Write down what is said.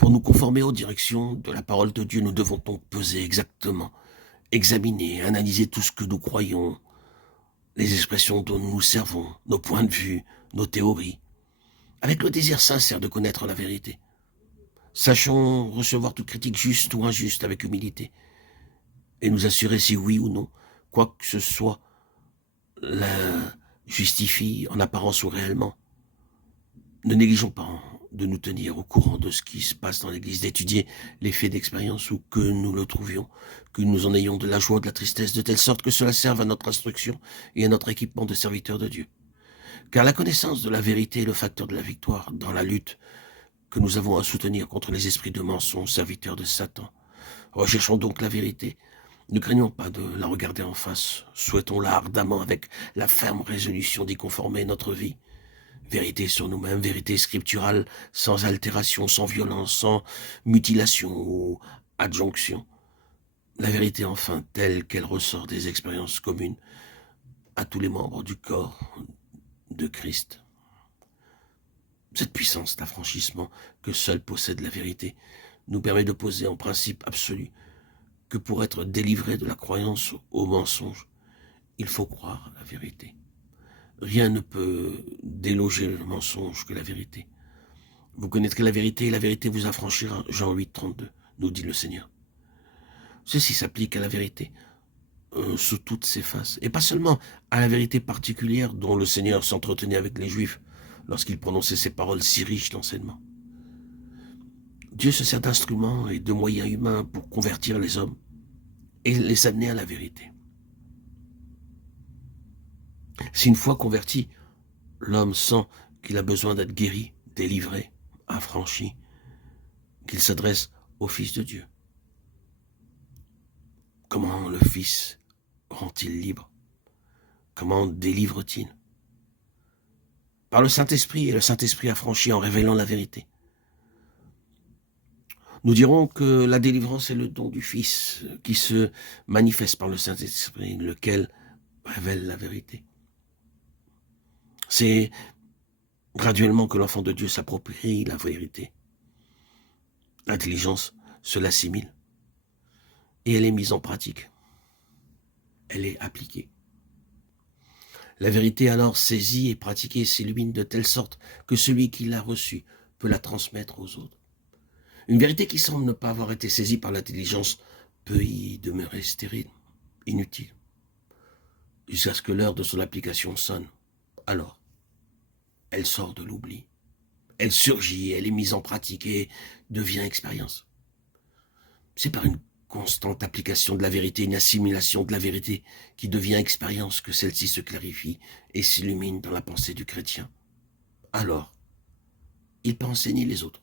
Pour nous conformer aux directions de la parole de Dieu, nous devons donc peser exactement, examiner, analyser tout ce que nous croyons, les expressions dont nous nous servons, nos points de vue, nos théories, avec le désir sincère de connaître la vérité. Sachons recevoir toute critique juste ou injuste avec humilité, et nous assurer si oui ou non, quoi que ce soit, la justifie en apparence ou réellement. Ne négligeons pas de nous tenir au courant de ce qui se passe dans l'Église, d'étudier les faits d'expérience où que nous le trouvions, que nous en ayons de la joie ou de la tristesse, de telle sorte que cela serve à notre instruction et à notre équipement de serviteurs de Dieu. Car la connaissance de la vérité est le facteur de la victoire dans la lutte que nous avons à soutenir contre les esprits de mensonges, serviteurs de Satan. Recherchons donc la vérité. Ne craignons pas de la regarder en face. Souhaitons-la ardemment avec la ferme résolution d'y conformer notre vie. Vérité sur nous-mêmes, vérité scripturale, sans altération, sans violence, sans mutilation ou adjonction. La vérité enfin telle qu'elle ressort des expériences communes à tous les membres du corps de Christ. Cette puissance d'affranchissement que seule possède la vérité nous permet de poser en principe absolu que pour être délivré de la croyance au mensonge, il faut croire la vérité. Rien ne peut déloger le mensonge que la vérité. Vous connaîtrez la vérité et la vérité vous affranchira. Jean 8, 32, nous dit le Seigneur. Ceci s'applique à la vérité sous toutes ses faces, et pas seulement à la vérité particulière dont le Seigneur s'entretenait avec les Juifs lorsqu'il prononçait ces paroles si riches d'enseignement. Dieu se sert d'instruments et de moyens humains pour convertir les hommes et les amener à la vérité. Si une fois converti, l'homme sent qu'il a besoin d'être guéri, délivré, affranchi, qu'il s'adresse au Fils de Dieu. Comment le Fils rend-il libre? Comment délivre-t-il? Par le Saint-Esprit, et le Saint-Esprit affranchit en révélant la vérité. Nous dirons que la délivrance est le don du Fils qui se manifeste par le Saint-Esprit, lequel révèle la vérité. C'est graduellement que l'enfant de Dieu s'approprie la vérité. L'intelligence se l'assimile et elle est mise en pratique. Elle est appliquée. La vérité alors saisie et pratiquée s'illumine de telle sorte que celui qui l'a reçue peut la transmettre aux autres. Une vérité qui semble ne pas avoir été saisie par l'intelligence peut y demeurer stérile, inutile, jusqu'à ce que l'heure de son application sonne. Alors, elle sort de l'oubli. Elle surgit, elle est mise en pratique et devient expérience. C'est par une constante application de la vérité, une assimilation de la vérité qui devient expérience que celle-ci se clarifie et s'illumine dans la pensée du chrétien. Alors, il peut enseigner les autres.